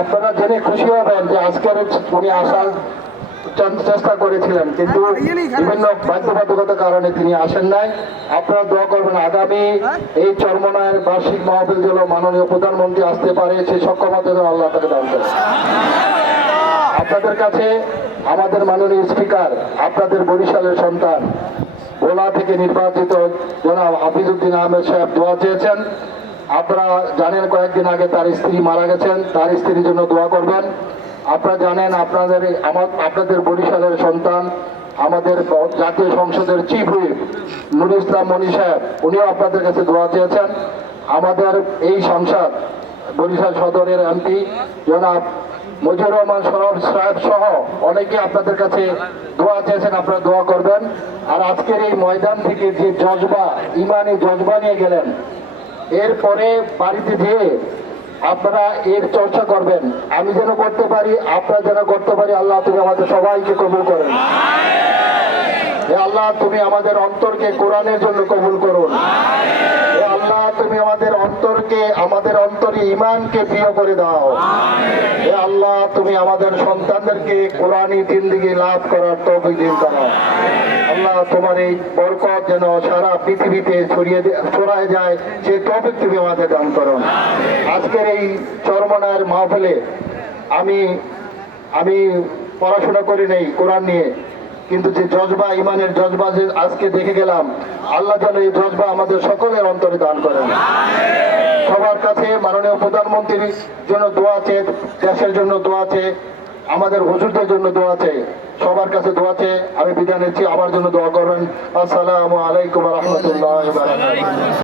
আপনারা জেনে খুশি হবেন যে আজকের উনি আসার চেষ্টা করেছিলেন, কিন্তু বিভিন্ন বাধ্যবাধকতার কারণে তিনি আসেন নাই। আপনারা দোয়া করবেন আগামী এই চরমনায়ের বার্ষিক মাহফিল যেন মাননীয় প্রধানমন্ত্রী আসতে পারে, সেই সক্ষমতা যেন আল্লাহ তাকে দান করে। আপনাদের কাছে আমাদের মাননীয় স্পিকার, আপনাদের বরিশালের সন্তান, ভোলা থেকে নির্বাচিত জনাব হাফিজউদ্দিন আহমেদ সাহেব দোয়া চেয়েছেন। আপনারা জানেন কয়েকদিন আগে তার স্ত্রী মারা গেছেন, তার স্ত্রীর জন্য দোয়া করবেন। আপনারা জানেন আপনাদের বরিশালের সন্তান, আমাদের জাতীয় সংসদের চিফ হুইপ নুরুল ইসলাম মনি সাহেব, উনিও আপনাদের কাছে দোয়া চেয়েছেন। আমাদের এই সংসদ বরিশাল সদরের এমপি জনাব মজিবুর রহমান সরফ সাহেব সহ অনেকে আপনাদের কাছে দোয়া চেয়েছেন, আপনারা দোয়া করবেন। আর আজকের এই ময়দান থেকে যে জজবা, ইমানি জজবা নিয়ে গেলেন, এরপরে বাড়িতে যেয়ে আপনারা এর চর্চা করবেন। আমি যেন করতে পারি, আপনারা যেন করতে পারি। আল্লাহ তুমি আমাদের সবাইকে কবুল করেন। হে আল্লাহ তুমি আমাদের অন্তরকে কোরআনের জন্য কবুল করুন। হে আল্লাহ তুমি আমাদের অন্তরে ঈমানকে প্রিয় করে দাও। হে আল্লাহ তুমি আমাদের সন্তানদেরকে কোরআনী জিন্দেগি লাভ করার তৌফিক দান করো। আল্লাহ তোমার এই বরকত যেন সারা পৃথিবীতে ছড়ায় যায়, সেই তৌফিক তুমি আমাদের দান করো। আজকের এই চরমনায়ের মাহফিলে আমি পড়াশোনা করি নাই কোরআন নিয়ে, কিন্তু যে জজবা, ইমানের জজবা যে আজকে দেখে গেলাম, আল্লাহ যেন এই জজবা আমাদের সকলের অন্তরে দান করেন। সবার কাছে মাননীয় প্রধানমন্ত্রীর জন্য দোয়া আছে, দেশের জন্য দোয়া আছে, আমাদের হুজুরদের জন্য দোয়া আছে, সবার কাছে দোয়া আছে। আমি বিদায় নিচ্ছি, আমার জন্য দোয়া করবেন। আসসালামু আলাইকুম ওয়া রাহমাতুল্লাহি ওয়া বারাকাতুহু।